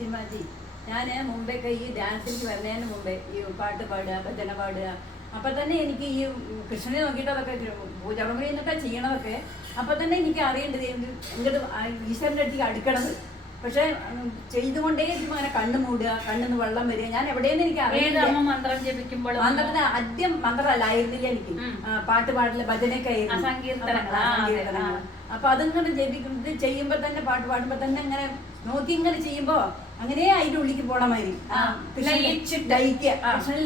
സിനിമാജി. ഞാൻ മുമ്പൊക്കെ ഈ ഡാൻസിലേക്ക് വരുന്നതിന് മുമ്പേ ഈ പാട്ട് പാടുക ഭജന പാടുക. അപ്പം തന്നെ എനിക്ക് ഈ കൃഷ്ണനെ നോക്കിയിട്ട് അതൊക്കെ പൂജാപുറങ്ങളിൽ നിന്നൊക്കെ ചെയ്യണതൊക്കെ അപ്പം തന്നെ എനിക്ക് അറിയേണ്ടത് എങ്ങോട്ട് ഈശ്വരന്റെ അടുത്തേക്ക് അടുക്കണത്. പക്ഷെ ചെയ്തുകൊണ്ടേ ഇപ്പം അങ്ങനെ കണ്ണു മൂടുക കണ്ണിന്ന് വെള്ളം വരിക. ഞാൻ എവിടെയെന്ന് എനിക്ക് അറിയേണ്ട അമ്മ മന്ത്രം ജപിക്കുമ്പോൾ മന്ത്രത്തിന് ആദ്യം മന്ത്രമല്ലായിരുന്നില്ല എനിക്ക്. പാട്ട് പാടില്ല ഭജനയൊക്കെ ആയിരുന്നു. സങ്കീർത്തനങ്ങൾ. അപ്പൊ അതിങ്ങനെ ജപിക്കുന്നത് ചെയ്യുമ്പോ തന്നെ പാട്ട് പാടുമ്പോ തന്നെ ഇങ്ങനെ നോക്കി ഇങ്ങനെ ചെയ്യുമ്പോ അങ്ങനെ അതിന്റെ ഉള്ളിക്ക് പോണ മാതിരി ആ.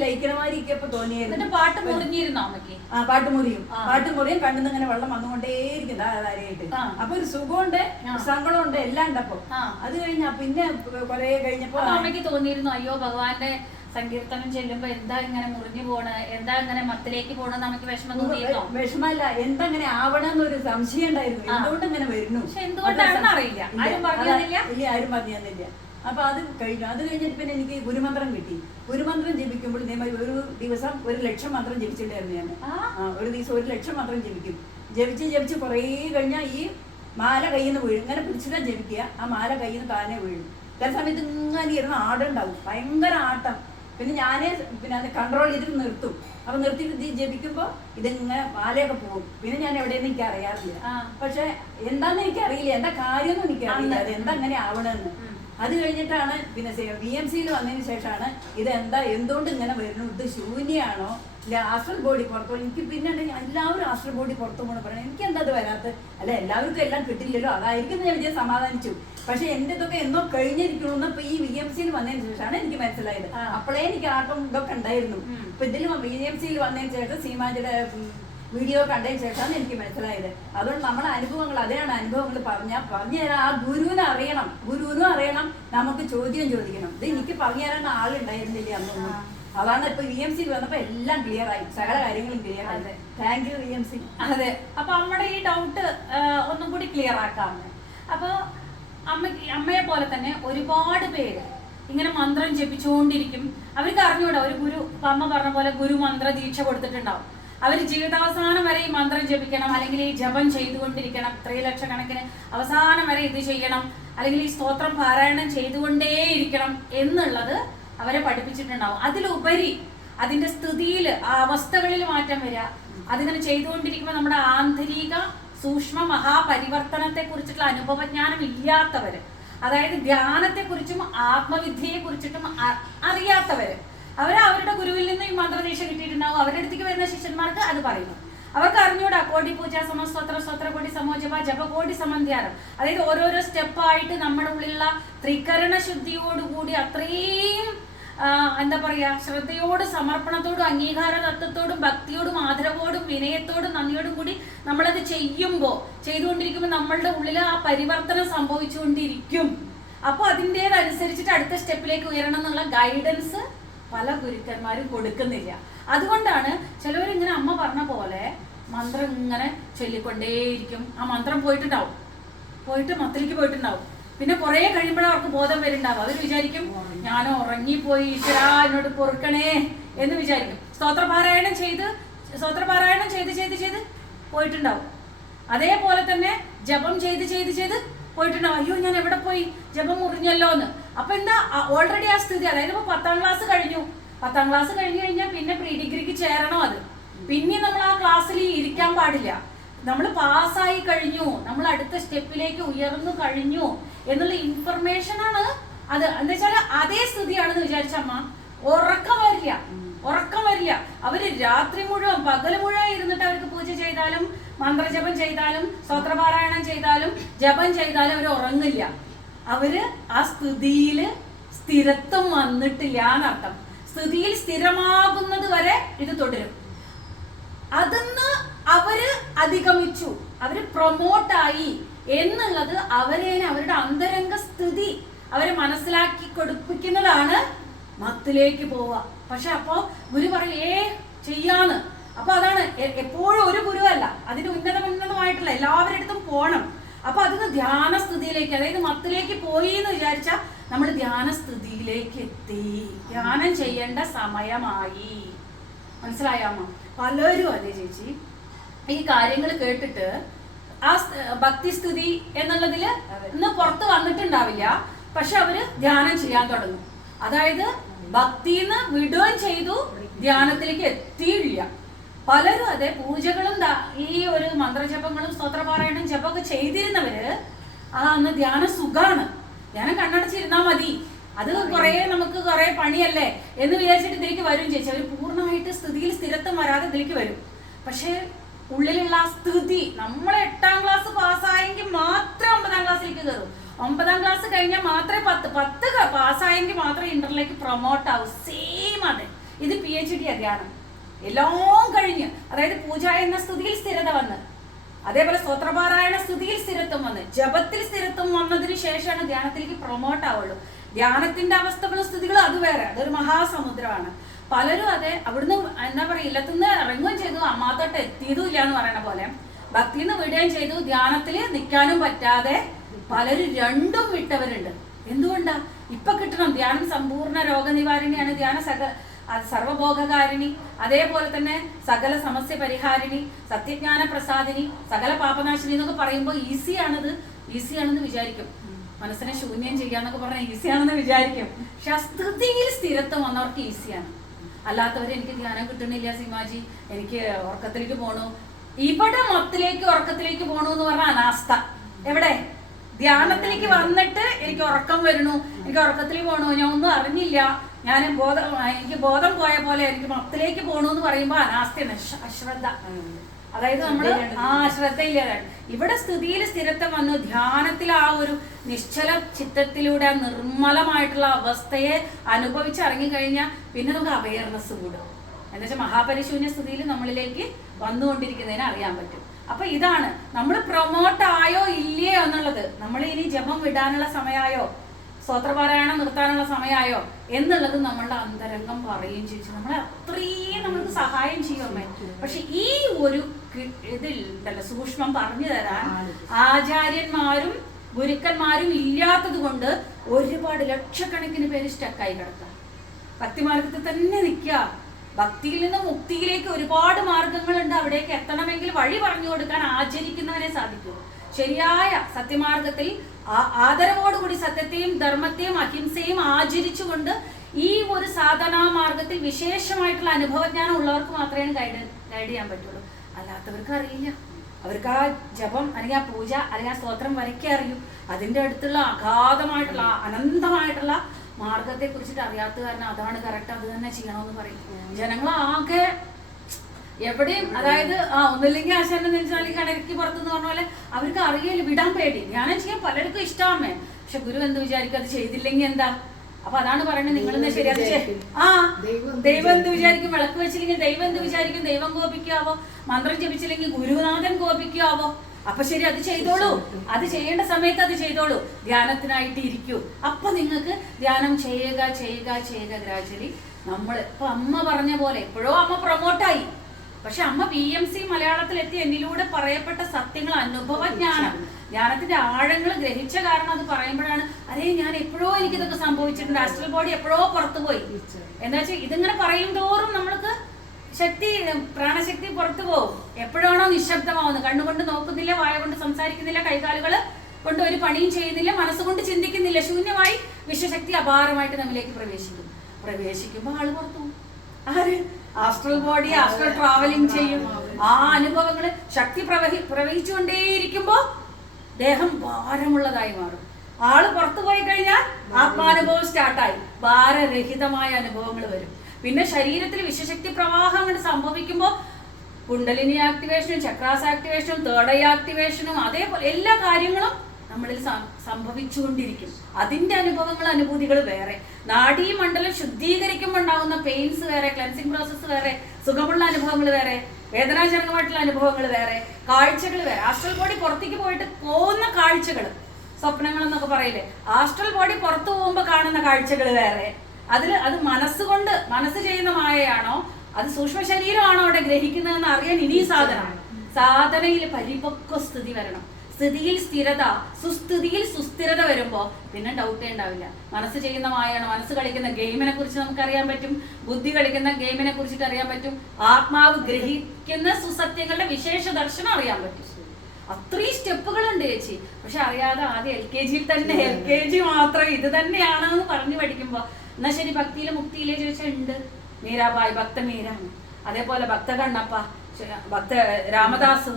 ലയിക്കണ മാതിരി ഇപ്പൊ തോന്നിയായിരുന്നു പാട്ട് മുറിഞ്ഞിരുന്നോ ആ പാട്ട് മുറിയും. പാട്ട് മുറിയും കണ്ണിന്ന് ഇങ്ങനെ വെള്ളം വന്നുകൊണ്ടേയിരിക്കും ധാരായിട്ട്. അപ്പൊ ഒരു സുഖമുണ്ട്. സങ്കടമുണ്ട് എല്ലാം ഉണ്ടപ്പോ. അത് കഴിഞ്ഞ പിന്നെ കൊറേ കഴിഞ്ഞപ്പോ അമ്മയ്ക്ക് അമ്മയ്ക്ക് തോന്നിയിരുന്നു അയ്യോ ഭഗവാന്റെ സങ്കീർത്തനം ചെല്ലുമ്പോ എന്താ ഇങ്ങനെ മുറിഞ്ഞു പോണ്? എന്താ ഇങ്ങനെ മത്തിലേക്ക് പോണെന്ന് നമുക്ക് വിഷമം തോന്നിയിരുന്നോ വിഷമല്ല. എന്തങ്ങനെ ആവണമെന്നൊരു സംശയം ഉണ്ടായിരുന്നു. എന്തുകൊണ്ട് ഇങ്ങനെ വരുന്നു? പക്ഷെ എന്തുകൊണ്ടാണെന്ന് അറിയില്ല. ആരും പറഞ്ഞില്ല? ഇല്ല ആരും പറഞ്ഞില്ല അപ്പൊ അത് കഴിഞ്ഞു. അത് കഴിഞ്ഞിട്ട് പിന്നെ എനിക്ക് ഗുരുമന്ത്രം കിട്ടി. ഗുരുമന്ത്രം ജപിക്കുമ്പോൾ ഇതേമാതിരി ഒരു ദിവസം ഒരു ലക്ഷം മന്ത്രം ജപിച്ചിട്ടുണ്ടായിരുന്നു ഞാൻ. ഒരു ദിവസം ഒരു ലക്ഷം മന്ത്രം ജപിക്കും. ജപിച്ച് ജപിച്ച് കുറേ കഴിഞ്ഞാൽ ഈ മാല കയ്യിൽ നിന്ന് വീഴും. ഇങ്ങനെ പിടിച്ചിട്ടാ ജപിക്കുക. ആ മാല കയ്യിൽ നിന്ന് താനെ വീഴും. ചില സമയത്ത് ഇങ്ങനെ ഇരുന്ന് ആടുണ്ടാവും ഭയങ്കര ആട്ടം. പിന്നെ ഞാൻ പിന്നെ അത് കൺട്രോൾ ചെയ്തിട്ട് നിർത്തും. അപ്പൊ നിർത്തിയിട്ട് ഇത് ജപിക്കുമ്പോൾ ഇതിങ്ങനെ മാലയൊക്കെ പോകും. പിന്നെ ഞാൻ എവിടെയെന്ന് എനിക്ക് അറിയാറില്ല. പക്ഷെ എന്താന്ന് എനിക്ക് അറിയില്ല എന്താ കാര്യമൊന്നും എനിക്ക് അറിയില്ല അത് എന്താ അങ്ങനെ ആവണമെന്ന്. അത് കഴിഞ്ഞിട്ടാണ് പിന്നെ ബി എം സിയിൽ വന്നതിന് ശേഷമാണ് ഇത് എന്താ എന്തുകൊണ്ട് ഇങ്ങനെ വരുന്നു ഇത് ശൂന്യാണോ? ആസ്ട്രൽ ബോഡി പുറത്തു എനിക്ക് പിന്നെ ഉണ്ടെങ്കിൽ എല്ലാവരും ആസ്ട്രൽ ബോഡി പുറത്തു പോകണം പറയണം. എനിക്ക് എന്താ അത് വരാത്തത്? അല്ല എല്ലാവർക്കും എല്ലാം കിട്ടില്ലല്ലോ. അതായിരിക്കും ഞാൻ വിജയം സമാധാനിച്ചു. പക്ഷെ എന്റെ ഇതൊക്കെ എന്നോ കഴിഞ്ഞിരിക്കണമെന്ന് ഇപ്പൊ ഈ വി എം സിയിൽ വന്നതിന് ശേഷമാണ് എനിക്ക് മനസ്സിലായത്. അപ്പോഴേ എനിക്ക് ആർക്കും ഇതൊക്കെ ഉണ്ടായിരുന്നു. ഇപ്പൊ ഇതിൽ വി എം സിയിൽ വന്നതിന് ശേഷം സീമാജിയുടെ വീഡിയോ കണ്ടതിന് ശേഷമാണ് എനിക്ക് മനസ്സിലായത്. അതുകൊണ്ട് നമ്മളെ അനുഭവങ്ങൾ അതെയാണ് അനുഭവങ്ങൾ പറഞ്ഞാൽ പറഞ്ഞു തരാൻ ആ ഗുരുവിനെ അറിയണം. ഗുരുവിനും അറിയണം. നമുക്ക് ചോദ്യം ചോദിക്കണം. ഇത് എനിക്ക് പറഞ്ഞു തരാൻ ആളുണ്ടായിരുന്നില്ല അന്നൊന്നും. അതാണ് ഇപ്പൊ വി എം സി വന്നപ്പോ എല്ലാം ക്ലിയർ ആയി. സകല കാര്യങ്ങളും ക്ലിയർ ആയി. Thank you V M C അതെ. അപ്പൊ അമ്മയുടെ ഈ ഡൗട്ട് ഒന്നും കൂടി ക്ലിയർ ആക്കാമെന്ന് അപ്പൊ അമ്മയ്ക്ക് അമ്മയെ പോലെ തന്നെ ഒരുപാട് പേര് ഇങ്ങനെ മന്ത്രം ജപിച്ചുകൊണ്ടിരിക്കും അവർക്ക് അറിഞ്ഞൂടാ ഒരു ഗുരു അമ്മ പറഞ്ഞ പോലെ ഗുരു മന്ത്ര ദീക്ഷ കൊടുത്തിട്ടുണ്ടാവും. അവർ ജീവിതാവസാനം വരെ ഈ മന്ത്രം ജപിക്കണം അല്ലെങ്കിൽ ഈ ജപം ചെയ്തുകൊണ്ടിരിക്കണം ത്രിലക്ഷക്കണക്കിന് അവസാനം വരെ ഇത് ചെയ്യണം അല്ലെങ്കിൽ ഈ സ്തോത്രം പാരായണം ചെയ്തുകൊണ്ടേയിരിക്കണം എന്നുള്ളത് അവരെ പഠിപ്പിച്ചിട്ടുണ്ടാവും. അതിലുപരി അതിന്റെ സ്ഥിതിയിൽ ആ അവസ്ഥകളിൽ മാറ്റം വരിക അതിങ്ങനെ ചെയ്തുകൊണ്ടിരിക്കുമ്പോൾ നമ്മുടെ ആന്തരിക സൂക്ഷ്മ മഹാപരിവർത്തനത്തെ കുറിച്ചിട്ടുള്ള അനുഭവജ്ഞാനം ഇല്ലാത്തവര് അതായത് ധ്യാനത്തെ കുറിച്ചും ആത്മവിദ്യയെ കുറിച്ചിട്ടും അറിയാത്തവര് അവർ അവരുടെ ഗുരുവിൽ നിന്ന് ഈ മന്ത്രദീക്ഷ കിട്ടിയിട്ടുണ്ടാവും. അവരുടെ അടുത്തേക്ക് വരുന്ന ശിഷ്യന്മാർക്ക് അത് പറയുന്നു. അവർക്ക് അറിഞ്ഞൂടാ. കോടി പൂജ സമസ്തോത്ര സ്തോത്ര കോടി സമോജപ ജപകോടി സമന്ധ്യാനം അതായത് ഓരോരോ സ്റ്റെപ്പായിട്ട് നമ്മുടെ ഉള്ളിലുള്ള ത്രികരണ ശുദ്ധിയോടുകൂടി അത്രയും എന്താ പറയാ ശ്രദ്ധയോടും സമർപ്പണത്തോടും അംഗീകാര തത്വത്തോടും ഭക്തിയോടും ആദരവോടും വിനയത്തോടും നന്ദിയോടും കൂടി നമ്മളത് ചെയ്യുമ്പോൾ ചെയ്തുകൊണ്ടിരിക്കുമ്പോൾ നമ്മളുടെ ഉള്ളിൽ ആ പരിവർത്തനം സംഭവിച്ചുകൊണ്ടിരിക്കും. അപ്പോൾ അതിന്റേതനുസരിച്ചിട്ട് അടുത്ത സ്റ്റെപ്പിലേക്ക് ഉയരണം എന്നുള്ള ഗൈഡൻസ് പല ഗുരുക്കന്മാരും കൊടുക്കുന്നില്ല. അതുകൊണ്ടാണ് ചിലവരിങ്ങനെ അമ്മ പറഞ്ഞ പോലെ മന്ത്രം ഇങ്ങനെ ചൊല്ലിക്കൊണ്ടേയിരിക്കും. ആ മന്ത്രം പോയിട്ടുണ്ടാവും. പോയിട്ട് മത്തിലേക്ക് പോയിട്ടുണ്ടാവും. പിന്നെ കുറെ കഴിയുമ്പോഴേ അവർക്ക് ബോധം വരുന്നുണ്ടാവും അവർ വിചാരിക്കും ഞാൻ ഉറങ്ങിപ്പോയി ഈശ്വരാ എന്നോട് പൊറുക്കണേ എന്ന് വിചാരിക്കും. സ്തോത്രപാരായണം ചെയ്ത് സ്തോത്രപാരായണം ചെയ്ത് ചെയ്ത് ചെയ്ത് പോയിട്ടുണ്ടാവും. അതേപോലെ തന്നെ ജപം ചെയ്ത് ചെയ്ത് ചെയ്ത് പോയിട്ടുണ്ടാവും. അയ്യോ ഞാൻ എവിടെ പോയി? ജപം മുറിഞ്ഞല്ലോ എന്ന് അപ്പൊ എന്താ ഓൾറെഡി ആ സ്ഥിതി അതായത് ഇപ്പൊ പത്താം ക്ലാസ് കഴിഞ്ഞു. പത്താം ക്ലാസ് കഴിഞ്ഞു കഴിഞ്ഞാൽ പിന്നെ പ്രീ ഡിഗ്രിക്ക് ചേരണം അത്. പിന്നെ നമ്മൾ ആ ക്ലാസ്സിൽ ഇരിക്കാൻ പാടില്ല. നമ്മൾ പാസ്സായി കഴിഞ്ഞു. നമ്മൾ അടുത്ത സ്റ്റെപ്പിലേക്ക് ഉയർന്നു കഴിഞ്ഞു എന്നുള്ള ഇൻഫർമേഷൻ ആണ് അത്. എന്താ അതേ സ്ഥിതിയാണെന്ന് വിചാരിച്ചമ്മ ഉറക്കം വരില്ല. ഉറക്കം വരില്ല. അവർ രാത്രി മുഴുവൻ പകൽ മുഴുവൻ ഇരുന്നിട്ട് അവർക്ക് പൂജ ചെയ്താലും മന്ത്രജപം ചെയ്താലും സ്തോത്രപാരായണം ചെയ്താലും ജപം ചെയ്താലും അവർ ഉറങ്ങില്ല. അവർ ആ സ്ഥിതിയിൽ സ്ഥിരത്വം വന്നിട്ടില്ല എന്നർത്ഥം. സ്ഥിതിയിൽ സ്ഥിരമാകുന്നത് വരെ ഇത് തുടരും. അതിന്ന് അവർ അധിഗമിച്ചു. അവർ പ്രൊമോട്ടായി എന്നുള്ളത് അവരെ അവരുടെ അന്തരംഗ സ്ഥിതി അവരെ മനസ്സിലാക്കി കൊടുപ്പിക്കുന്നതാണ് മത്തിലേക്ക് പോവുക. പക്ഷെ അപ്പോ ഗുരു പറയും ഏ ചെയ്യാന്ന്. അപ്പൊ അതാണ് എപ്പോഴും ഒരു ഗുരുവല്ല. അതിന് ഉന്നതമുന്നതമായിട്ടുള്ള എല്ലാവരുടെ അടുത്തും പോണം. അപ്പൊ അതിന് ധ്യാനസ്ഥിതിയിലേക്ക് അതായത് മത്തിലേക്ക് പോയി എന്ന് വിചാരിച്ചാൽ നമ്മൾ ധ്യാനസ്ഥിതിയിലേക്ക് എത്തി. ധ്യാനം ചെയ്യേണ്ട സമയമായി. മനസ്സിലായാമോ? പലരും അല്ലേ ചേച്ചി. ഈ കാര്യങ്ങൾ കേട്ടിട്ട് ആ ഭക്തിസ്ഥിതി എന്നുള്ളതിൽ ഇന്ന് പുറത്ത് വന്നിട്ടുണ്ടാവില്ല. പക്ഷെ അവർ ധ്യാനം ചെയ്യാൻ തുടങ്ങും. അതായത് ഭക്തിന്ന് വിടുകയും ചെയ്തു ധ്യാനത്തിലേക്ക് എത്തിയില്ല. പലരും അതെ പൂജകളും ഈ ഒരു മന്ത്രജപങ്ങളും സ്തോത്രപാരായണം ജപമൊക്കെ ചെയ്തിരുന്നവര് ആ അന്ന് ധ്യാനം സുഖാണ്. ധ്യാനം കണ്ണടച്ചിരുന്നാ മതി. അത് കുറെ നമുക്ക് കുറെ പണിയല്ലേ എന്ന് വിചാരിച്ചിട്ട് ഇതിലേക്ക് വരും ചേച്ചി. അവർ പൂർണമായിട്ട് സ്ഥിതിയിൽ സ്ഥിരത്വം വരാതെ ഇതിലേക്ക് വരും. പക്ഷേ ഉള്ളിലുള്ള ആ സ്ഥിതി നമ്മൾ എട്ടാം ക്ലാസ് പാസ്സായെങ്കിൽ മാത്രമേ ഒമ്പതാം ക്ലാസ്സിലേക്ക് കയറും ഒമ്പതാം ക്ലാസ് കഴിഞ്ഞാൽ മാത്രമേ പത്ത് പത്ത് പാസ്സായെങ്കിൽ മാത്രമേ ഇന്റർലേക്ക് പ്രൊമോട്ട് ആവൂ. സെയിം അതെ. ഇത് പി എച്ച് ഡി ധ്യാനം. എല്ലാം കഴിഞ്ഞ് അതായത് പൂജ എന്ന സ്തുതിയിൽ സ്ഥിരത വന്ന് അതേപോലെ സ്തോത്രപാരായണ സ്തുതിയിൽ സ്ഥിരത്വം വന്ന് ജപത്തിൽ സ്ഥിരത്വം വന്നതിന് ശേഷമാണ് ധ്യാനത്തിലേക്ക് പ്രൊമോട്ട് ആവുള്ളൂ. ധ്യാനത്തിന്റെ അവസ്ഥകളും സ്ഥിതികളും അത് വേറെ അതൊരു മഹാസമുദ്രമാണ്. പലരും അതെ അവിടുന്ന് എന്താ പറയുക ഇല്ലത്തുനിന്ന് ഇറങ്ങുകയും ചെയ്തു അമ്മാത്തോട്ട് എത്തിയതും ഇല്ല എന്ന് പറയുന്ന പോലെ. ഭക്തിന്ന് വിടുകയും ചെയ്തു ധ്യാനത്തിൽ നിൽക്കാനും പറ്റാതെ പലരും രണ്ടും വിട്ടവരുണ്ട്. എന്തുകൊണ്ടാ? ഇപ്പൊ കിട്ടണം ധ്യാനം സമ്പൂർണ രോഗനിവാരണയാണ് ധ്യാന സക അത് സർവഭോഗകാരിണി അതേപോലെ തന്നെ സകല സമസ്യ പരിഹാരിണി സത്യജ്ഞാന പ്രസാദിനി സകല പാപനാശിനി എന്നൊക്കെ പറയുമ്പോൾ ഈസിയാണത് ഈസിയാണെന്ന് വിചാരിക്കും. മനസ്സിനെ ശൂന്യം ചെയ്യാന്നൊക്കെ പറഞ്ഞാൽ ഈസിയാണെന്ന് വിചാരിക്കും. പക്ഷെ സ്ഥിതിയിൽ സ്ഥിരത്വം വന്നവർക്ക് ഈസിയാണ്. അല്ലാത്തവർ എനിക്ക് ധ്യാനം കിട്ടുന്നില്ല സീമാജി എനിക്ക് ഉറക്കത്തിലേക്ക് പോണു. ഇവിടെ മൊത്തത്തിലേക്ക് ഉറക്കത്തിലേക്ക് പോണു എന്ന് പറഞ്ഞാൽ അനാസ്ഥ. എവിടെ? ധ്യാനത്തിലേക്ക് വന്നിട്ട് എനിക്ക് ഉറക്കം വരുന്നു എനിക്ക് ഉറക്കത്തിൽ പോണു. ഞാൻ ഒന്നും അറിഞ്ഞില്ല. ഞാൻ ബോധം എനിക്ക് ബോധം പോയ പോലെ എനിക്ക് മത്തിലേക്ക് പോണു എന്ന് പറയുമ്പോൾ അനാസ്ഥയാണ് അശ്ര- അശ്രദ്ധ. അതായത് നമ്മൾ ആ ശ്രദ്ധയില്ലാതാണ് ഇവിടെ സ്ഥിതിയിൽ സ്ഥിരത്വം വന്നു. ധ്യാനത്തിൽ ആ ഒരു നിശ്ചല ചിത്തത്തിലൂടെ നിർമ്മലമായിട്ടുള്ള അവസ്ഥയെ അനുഭവിച്ചിറങ്ങി കഴിഞ്ഞാൽ പിന്നെ നമുക്ക് അവയർനെസ് കൂടും. എന്നുവെച്ചാൽ മഹാപരിശൂന്യ സ്ഥിതിയിൽ നമ്മളിലേക്ക് വന്നുകൊണ്ടിരിക്കുന്നതിന് അറിയാൻ പറ്റും. അപ്പൊ ഇതാണ്. നമ്മൾ പ്രൊമോട്ട് ആയോ ഇല്ലയോ എന്നുള്ളത്. നമ്മൾ ഇനി ജപം വിടാനുള്ള സമയമായോ സ്തോത്രപാരായണം നിർത്താനുള്ള സമയമായോ? എന്നുള്ളത് നമ്മളുടെ അന്തരംഗം പറയുകയും ചെയ്തു നമ്മളെ അത്രയും നമ്മൾക്ക് സഹായം ചെയ്യും അമ്മേ. പക്ഷെ ഈ ഒരു ഇതില്ലല്ലോ ഇതിൽ ഉണ്ടല്ലോ സൂക്ഷ്മം പറഞ്ഞു തരാൻ ആചാര്യന്മാരും ഗുരുക്കന്മാരും ഇല്ലാത്തത് കൊണ്ട് ഒരുപാട് ലക്ഷക്കണക്കിന് പേര് സ്റ്റക്കായി കിടക്കുക. ഭക്തിമാർഗത്തിൽ തന്നെ നിൽക്കുക. ഭക്തിയിൽ നിന്ന് മുക്തിയിലേക്ക് ഒരുപാട് മാർഗങ്ങളുണ്ട്. അവിടേക്ക് എത്തണമെങ്കിൽ വഴി പറഞ്ഞു കൊടുക്കാൻ ആചരിക്കുന്നവനെ സാധിക്കൂ. ശരിയായ സത്യമാർഗത്തിൽ ആദരവോടുകൂടി സത്യത്തെയും ധർമ്മത്തെയും അഹിംസയും ആചരിച്ചുകൊണ്ട് ഈ ഒരു സാധനാ മാർഗത്തിൽ വിശേഷമായിട്ടുള്ള അനുഭവജ്ഞാനം ഉള്ളവർക്ക് മാത്രമേ ഗൈഡ് ഗൈഡ് ചെയ്യാൻ പറ്റുള്ളൂ. അല്ലാത്തവർക്ക് അറിയില്ല. അവർക്ക് ആ ജപം അല്ലെങ്കിൽ ആ പൂജ അല്ലെങ്കിൽ ആ സ്തോത്രം വരയ്ക്കേ അറിയൂ. അതിന്റെ അടുത്തുള്ള അഗാധമായിട്ടുള്ള അനന്തമായിട്ടുള്ള മാർഗത്തെ കുറിച്ചിട്ട് അറിയാത്ത കാരണം അതാണ് കറക്റ്റ് അത് തന്നെ ചെയ്യണമെന്ന് പറയും. ജനങ്ങൾ ആകെ എവിടെയും അതായത് ആ ഒന്നില്ലെങ്കിൽ ആശാന്റെ നെഞ്ചാലി കടലിക്ക് പുറത്തെന്ന് പറഞ്ഞ പോലെ അവർക്ക് അറിയില്ല വിടാൻ പേടി. ഞാൻ ചെയ്യാൻ പലർക്കും ഇഷ്ടമാമേ പക്ഷെ ഗുരു എന്ത് വിചാരിക്കും? അത് ചെയ്തില്ലെങ്കിൽ എന്താ? അപ്പൊ അതാണ് പറയുന്നത്. നിങ്ങൾ എന്താ ശരി അത് ആ ദൈവം എന്ത് വിചാരിക്കും? വിളക്ക് വെച്ചില്ലെങ്കിൽ ദൈവം എന്ത് വിചാരിക്കും? ദൈവം കോപിക്കാവോ? മന്ത്രം ജപിച്ചില്ലെങ്കിൽ ഗുരുനാഥൻ കോപിക്കാവോ? അപ്പൊ ശരി അത് ചെയ്തോളൂ. അത് ചെയ്യേണ്ട സമയത്ത് അത് ചെയ്തോളൂ. ധ്യാനത്തിനായിട്ട് ഇരിക്കൂ. അപ്പൊ നിങ്ങൾക്ക് ധ്യാനം ചെയ്യുക ചെയ്യുക ചെയ്യുക ഗ്രാജുവലി നമ്മൾ ഇപ്പൊ അമ്മ പറഞ്ഞ പോലെ എപ്പോഴോ അമ്മ പ്രൊമോട്ടായി പക്ഷെ അമ്മ പി എം സി മലയാളത്തിൽ എത്തി എന്നിലൂടെ പറയപ്പെട്ട സത്യങ്ങൾ അനുഭവജ്ഞാനം ജ്ഞാനത്തിന്റെ ആഴങ്ങൾ ഗ്രഹിച്ച കാരണം അത് പറയുമ്പോഴാണ് അരേ ഞാൻ എപ്പോഴോ എനിക്ക് ഇതൊക്കെ സംഭവിച്ചിട്ടുണ്ട്. ആസ്ട്രൽ ബോഡി എപ്പോഴോ പുറത്തു പോയി എന്താ വെച്ചാൽ ഇതിങ്ങനെ പറയും തോറും നമ്മൾക്ക് ശക്തി പ്രാണശക്തി പുറത്തു പോകും. എപ്പോഴാണോ നിശബ്ദമാവുന്നത്. കണ്ണുകൊണ്ട് നോക്കുന്നില്ല വായ കൊണ്ട് സംസാരിക്കുന്നില്ല കൈകാലുകൾ കൊണ്ട് ഒരു പണിയും ചെയ്യുന്നില്ല മനസ്സുകൊണ്ട് ചിന്തിക്കുന്നില്ല. ശൂന്യമായി വിശ്വശക്തി അപാരമായിട്ട് നമ്മിലേക്ക് പ്രവേശിക്കും. പ്രവേശിക്കുമ്പോൾ ആൾ പുറത്തു. ആര്? ആസ്ട്രൽ ബോഡി ആസ്ട്രൽ ട്രാവലിംഗ് ചെയ്യും. ആ അനുഭവങ്ങൾ ശക്തി പ്രവഹി പ്രവഹിച്ചുകൊണ്ടേയിരിക്കുമ്പോൾ ദേഹം ഭാരമുള്ളതായി മാറും. ആൾ പുറത്തു പോയി കഴിഞ്ഞാൽ ആത്മാനുഭവം സ്റ്റാർട്ടായി. ഭാരരഹിതമായ അനുഭവങ്ങൾ വരും. പിന്നെ ശരീരത്തിൽ വിശ്വശക്തി പ്രവാഹം അങ്ങോട്ട് സംഭവിക്കുമ്പോൾ കുണ്ടലിനി ആക്ടിവേഷനും ചക്രാസ് ആക്ടിവേഷനും തേർഡ് ഐ ആക്ടിവേഷനും അതേപോലെ എല്ലാ കാര്യങ്ങളും നമ്മളിൽ സംഭവിച്ചുകൊണ്ടിരിക്കും. അതിന്റെ അനുഭവങ്ങൾ അനുഭൂതികൾ വേറെ. നാഡീമണ്ഡലം ശുദ്ധീകരിക്കുമ്പോൾ ഉണ്ടാകുന്ന പെയിൻസ് വേറെ ക്ലൻസിങ് പ്രോസസ്സ് വേറെ സുഖമുള്ള അനുഭവങ്ങൾ വേറെ വേദനാജനകമായിട്ടുള്ള അനുഭവങ്ങൾ വേറെ കാഴ്ചകൾ വേറെ. ആസ്ട്രൽ ബോഡി പുറത്തേക്ക് പോയിട്ട് പോകുന്ന കാഴ്ചകൾ. സ്വപ്നങ്ങൾ എന്നൊക്കെ പറയില്ലേ? ആസ്ട്രൽ ബോഡി പുറത്തു പോകുമ്പോൾ കാണുന്ന കാഴ്ചകൾ വേറെ. അതിൽ അത് മനസ്സുകൊണ്ട് മനസ്സ് ചെയ്യുന്ന മായയാണോ? അത് സൂക്ഷ്മ ശരീരമാണോ അവിടെ ഗ്രഹിക്കുന്നതെന്ന് അറിയാൻ ഇനി സാധനമാണ്. സാധനയിൽ പരിപക്വ സ്ഥിതി വരണം. സ്ഥിതിയിൽ സ്ഥിരത സുസ്ഥിതിയിൽ സുസ്ഥിരത വരുമ്പോൾ പിന്നെ ഡൗട്ടേ ഉണ്ടാവില്ല. മനസ്സ് ചെയ്യുന്ന മായാണ് മനസ്സ് കളിക്കുന്ന ഗെയിമിനെ കുറിച്ച് നമുക്ക് അറിയാൻ പറ്റും. ബുദ്ധി കളിക്കുന്ന ഗെയിമിനെ കുറിച്ചിട്ട് അറിയാൻ പറ്റും. ആത്മാവ് ഗ്രഹിക്കുന്ന സുസത്യങ്ങളുടെ വിശേഷ ദർശനം അറിയാൻ പറ്റും. അത്രയും സ്റ്റെപ്പുകളുണ്ട് ചേച്ചി. പക്ഷെ അറിയാതെ ആദ്യം എൽ കെ ജിയിൽ തന്നെ എൽ കെ ജി മാത്രം ഇത് തന്നെയാണെന്ന് പറഞ്ഞു പഠിക്കുമ്പോ എന്നാ ശരി ഭക്തിയിലെ മുക്തിയിലെ ചോദിച്ചാൽ ഉണ്ട്. മീരാബായ് ഭക്ത മീരാണ്. അതേപോലെ ഭക്ത കണ്ണപ്പ ഭക്ത രാമദാസ്.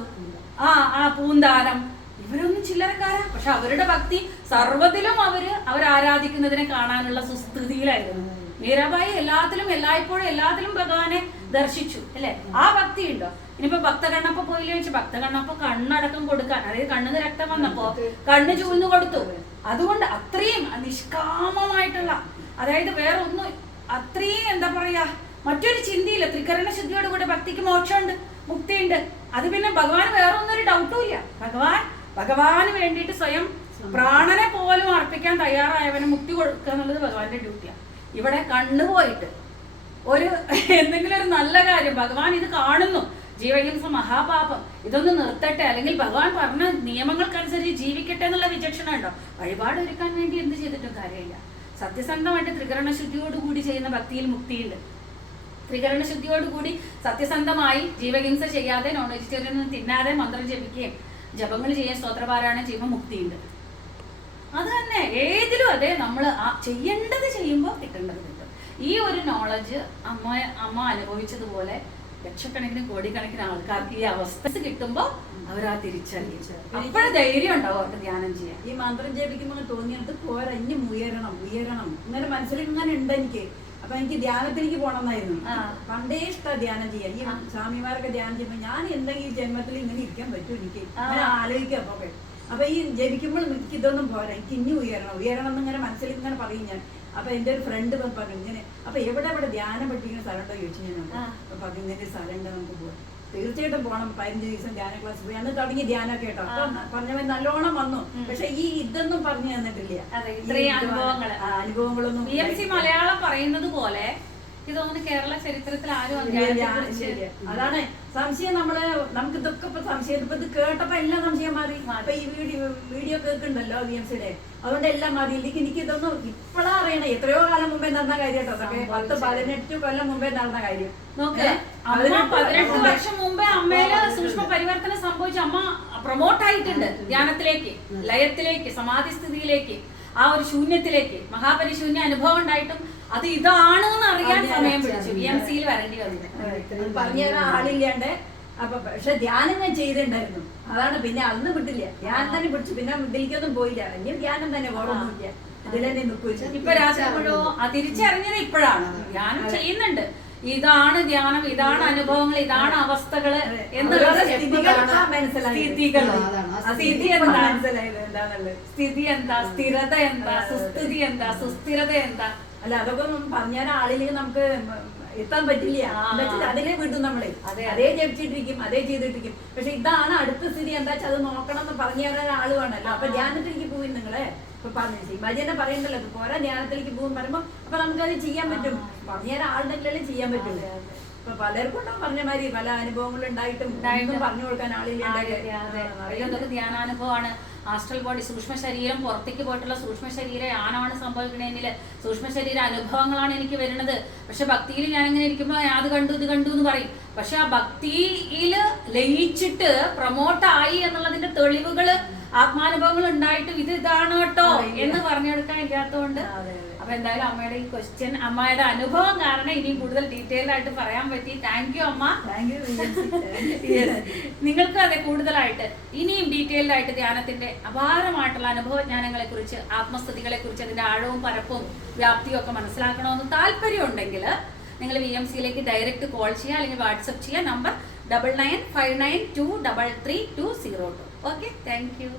ആ ആ പൂന്താനം. ഇവരൊന്നും ചില്ലറക്കാരാ. പക്ഷെ അവരുടെ ഭക്തി സർവത്തിലും അവർ അവർ ആരാധിക്കുന്നതിനെ കാണാനുള്ള സുസ്ഥിതിയിലായിരുന്നു. മീരാബായി എല്ലാത്തിലും എല്ലായ്പ്പോഴും എല്ലാത്തിലും ഭഗവാനെ ദർശിച്ചു അല്ലെ? ആ ഭക്തി ഉണ്ടോ? ഇനിയിപ്പോ ഭക്തകണ്ണപ്പ പോയില്ലേ വെച്ച് ഭക്തകണ്ണപ്പ കണ്ണടക്കം കൊടുക്കാൻ അതായത് കണ്ണിന് രക്തം വന്നപ്പോ കണ്ണ് ചൂഴ്ന്നു കൊടുത്തു. അതുകൊണ്ട് അത്രയും നിഷ്കാമമായിട്ടുള്ള അതായത് വേറെ ഒന്നും അത്രയും എന്താ പറയാ മറ്റൊരു ചിന്തയില്ല. ത്രികരണ ശുദ്ധിയോട് കൂടെ ഭക്തിക്ക് മോക്ഷമുണ്ട് മുക്തിയുണ്ട്. അത് പിന്നെ ഭഗവാൻ വേറെ ഒരു ഡൗട്ടും ഇല്ല. ഭഗവാൻ ഭഗവാന് വേണ്ടിയിട്ട് സ്വയം പ്രാണനെ പോലും അർപ്പിക്കാൻ തയ്യാറായവന് മുക്തി കൊടുക്കുക എന്നുള്ളത് ഭഗവാന്റെ ഡ്യൂട്ടിയാണ് ഇവിടെ കണ്ണുപോയിട്ട് ഒരു എന്തെങ്കിലും ഒരു നല്ല കാര്യം ഭഗവാൻ ഇത് കാണുന്നു. ജീവഹിംസ മഹാപാപം ഇതൊന്ന് നിർത്തട്ടെ. അല്ലെങ്കിൽ ഭഗവാൻ പറഞ്ഞ നിയമങ്ങൾക്കനുസരിച്ച് ജീവിക്കട്ടെ എന്നുള്ള വിചക്ഷണം ഉണ്ടോ? വഴിപാട് ഒരുക്കാൻ വേണ്ടി എന്ത് ചെയ്തിട്ടും കാര്യമില്ല. സത്യസന്ധമായിട്ട് ത്രികരണ ശുദ്ധിയോടുകൂടി ചെയ്യുന്ന ഭക്തിയിൽ മുക്തിയുണ്ട്. ത്രികരണ ശുദ്ധിയോടുകൂടി സത്യസന്ധമായി ജീവഹിംസ ചെയ്യാതെ നോൺ വെജിറ്റേറിയൻ തിന്നാതെ മന്ത്രം ജപിക്കുകയും ജപങ്ങൾ ചെയ്യാൻ സ്തോത്രപാരായണം ചെയ്യുമ്പോൾ മുക്തിയുണ്ട്. അത് തന്നെ ഏതിലും അതെ നമ്മൾ ചെയ്യേണ്ടത് ചെയ്യുമ്പോൾ കിട്ടേണ്ടത് കിട്ടും. ഈ ഒരു നോളജ് അമ്മ അമ്മ അനുഭവിച്ചതുപോലെ ലക്ഷക്കണക്കിന് കോടിക്കണക്കിന് ആൾക്കാർക്ക് ഈ അവസ്ഥ കിട്ടുമ്പോൾ അവരാ തിരിച്ചറിയും അപ്പോഴും ധൈര്യം ഉണ്ടാവും അവർക്ക് ധ്യാനം ചെയ്യാൻ. ഈ മന്ത്രം ജപിക്കുമ്പോൾ തോന്നിയത് പോരാ ഇനി ഉയരണം ഉയരണം. ഇങ്ങനെ മനസ്സിൽ ഇങ്ങനെ ഉണ്ട് എനിക്ക് അപ്പൊ എനിക്ക് ധ്യാനത്തിലേക്ക് പോകണമെന്നായിരുന്നു എന്നായിരുന്നു പണ്ടേ ഇഷ്ട ധ്യാനം ചെയ്യാൻ. ഈ. സ്വാമിമാരൊക്കെ ധ്യാനം ചെയ്യുമ്പോൾ ഞാൻ എന്തെങ്കിലും ജന്മത്തിൽ ഇങ്ങനെ ഇരിക്കാൻ പറ്റും എനിക്ക്. അങ്ങനെ ആലോചിക്കാം അപ്പൊ അപ്പൊ ഈ ജപിക്കുമ്പോൾ എനിക്ക് ഇതൊന്നും പോരാ. എനിക്ക് ഇനി ഉയരണം. ഉയരണം എന്നിങ്ങനെ മനസ്സിൽ ഇങ്ങനെ പറയും ഞാൻ. അപ്പൊ എന്റെ ഒരു ഫ്രണ്ട് പറഞ്ഞു ഇങ്ങനെ അപ്പൊ എവിടെ എവിടെ ധ്യാനം പഠിപ്പിക്കുന്ന സ്ഥലമുണ്ടോ? ചോദിച്ചു ഞാൻ. അപ്പൊ അതിങ്ങനെ സ്ഥലമുണ്ട് നമുക്ക് പോകാം തീർച്ചയായിട്ടും പോകണം. പതിനഞ്ച് ദിവസം ധ്യാന ക്ലാസ് പോയി. അന്ന് തുടങ്ങി ധ്യാനമൊക്കെ കേട്ടോ. പറഞ്ഞവൻ നല്ലോണം വന്നു. പക്ഷെ ഈ ഇതൊന്നും പറഞ്ഞു തന്നിട്ടില്ല. അനുഭവങ്ങളൊന്നും മലയാളം പറയുന്നത് പോലെ ഇതൊന്നും കേരള ചരിത്രത്തിൽ ആരും. അതാണ് സംശയം നമ്മൾ നമുക്ക് ഇതൊക്കെ ഇപ്പൊ സംശയം. ഇപ്പൊ ഇത് കേട്ടപ്പോ എല്ലാം സംശയം മാറി. ഇപ്പൊ ഈ വീഡിയോ വീഡിയോ കേൾക്കുന്നുണ്ടല്ലോ ബി എം സിയുടെ അതുകൊണ്ട് എല്ലാം മാറി. എനിക്ക് എനിക്ക് ഇതൊന്നും ഇപ്പഴാ അറിയണേ. എത്രയോ കാലം മുമ്പേ നടന്ന കാര്യം കേട്ടോ. അതൊക്കെ പത്ത് പതിനെട്ട് കൊല്ലം മുമ്പേ നടന്ന കാര്യം. പതിനെട്ട് വർഷം മുമ്പേ അമ്മയിൽ സൂക്ഷ്മ പരിവർത്തനം സംഭവിച്ച. അമ്മ പ്രൊമോട്ട് ആയിട്ടുണ്ട് ധ്യാനത്തിലേക്ക് ലയത്തിലേക്ക് സമാധി സ്ഥിതിയിലേക്ക് ആ ഒരു ശൂന്യത്തിലേക്ക് മഹാപരിശൂന്യ അനുഭവം ഉണ്ടായിട്ടും അത് ഇതാണ് എന്ന് അറിയാൻ സമയം പിടിച്ചു. ബി എം സിയിൽ വരേണ്ടി വന്നു. പറഞ്ഞ ആളില്ലാണ്ട് അപ്പൊ പക്ഷെ ധ്യാനം ഞാൻ ചെയ്തിട്ടുണ്ടായിരുന്നു. അതാണ് പിന്നെ അന്ന് വിട്ടില്ല. ധ്യാനം തന്നെ പിടിച്ചു. പിന്നെ ഇതിലേക്കൊന്നും പോയില്ല. ഇനി ധ്യാനം തന്നെ വേറൊന്നുമില്ല. ഇതിൽ തന്നെ നിൽക്കും. ഇപ്പൊ രാത്രി മുഴുവൻ ആ തിരിച്ചറിഞ്ഞത് ഇപ്പോഴാണ്. ധ്യാനം ചെയ്യുന്നുണ്ട്. ഇതാണ് ധ്യാനം ഇതാണ് അനുഭവങ്ങൾ ഇതാണ് അവസ്ഥകൾ എന്നുള്ള സ്ഥിതി എന്താ മനസ്സിലായത് എന്താന്നുള്ളത്. സ്ഥിതി എന്താ? സ്ഥിരത എന്താ? സുസ്ഥിതി എന്താ? സുസ്ഥിരത എന്താ? അല്ല അതൊക്കെ പറഞ്ഞാൽ ആളിലേക്ക് നമുക്ക് എത്താൻ പറ്റില്ല. എന്താ അതിലേ വിടും നമ്മളെ. അതെ, ജപിച്ചിട്ടിരിക്കും അതേ. ചെയ്തിട്ടിരിക്കും പക്ഷെ ഇതാണ് അടുത്ത സ്ഥിതി എന്താ വെച്ചാൽ അത് നോക്കണം എന്ന് പറഞ്ഞു തരാൻ ആൾ വേണമല്ലോ അപ്പൊ ധ്യാനത്തിലേക്ക് പോയി നിങ്ങളെ. ഇപ്പൊ പറഞ്ഞു ഭജന പറയണ്ടല്ലോ. പോരാ ധ്യാനത്തിലേക്ക് പോകും പറയുമ്പോ അപ്പൊ നമുക്കത് ചെയ്യാൻ പറ്റും. പറഞ്ഞു തരാൻ ആളുണ്ടെങ്കിലേ ചെയ്യാൻ പറ്റുള്ളൂ. ഇപ്പൊ പലർക്കും ഉണ്ടാവും പറഞ്ഞ മാതിരി പല അനുഭവങ്ങളും ഉണ്ടായിട്ടും ഉണ്ടായിട്ടും പറഞ്ഞു കൊടുക്കാൻ ആളില്ല ധ്യാനാനുഭവമാണ്. ആസ്ട്രൽ ബോഡി സൂക്ഷ്മ ശരീരം പുറത്തേക്ക് പോയിട്ടുള്ള സൂക്ഷ്മ ശരീരം ആണാണ് സംഭവിക്കണമെങ്കിൽ സൂക്ഷ്മ ശരീര അനുഭവങ്ങളാണ് എനിക്ക് വരുന്നത്. പക്ഷെ ഭക്തിയിൽ ഞാൻ ഇങ്ങനെ ഇരിക്കുമ്പോൾ അത് കണ്ടു ഇത് കണ്ടു എന്ന് പറയും. പക്ഷെ ആ ഭക്തിയിൽ ലയിച്ചിട്ട് പ്രൊമോട്ടായി എന്നുള്ളതിന്റെ തെളിവുകൾ ആത്മാനുഭവങ്ങൾ ഉണ്ടായിട്ടും ഇത് ഇതാണ് കേട്ടോ എന്ന് പറഞ്ഞെടുക്കാൻ ഇല്ലാത്തതുകൊണ്ട്. അപ്പൊ എന്തായാലും അമ്മയുടെ ഈ ക്വസ്റ്റ്യൻ അമ്മയുടെ അനുഭവം കാരണം ഇനി കൂടുതൽ ഡീറ്റെയിൽ ആയിട്ട് പറയാൻ പറ്റി. താങ്ക് യു അമ്മ. താങ്ക് യു നിങ്ങൾക്ക് നിങ്ങൾക്കും അതെ കൂടുതലായിട്ട്. ഇനിയും ഡീറ്റെയിൽഡ് ആയിട്ട് ധ്യാനത്തിന്റെ അപാരമായിട്ടുള്ള അനുഭവജ്ഞാനങ്ങളെ കുറിച്ച് ആത്മസ്ഥിതികളെ കുറിച്ച് അതിന്റെ ആഴവും പരപ്പും വ്യാപ്തിയും ഒക്കെ മനസ്സിലാക്കണമെന്ന് താല്പര്യം ഉണ്ടെങ്കിൽ നിങ്ങൾ വി എം സിയിലേക്ക് ഡയറക്റ്റ് കോൾ ചെയ്യുക അല്ലെങ്കിൽ വാട്സപ്പ് ചെയ്യുക number double nine five nine two double three two zero two okay thank you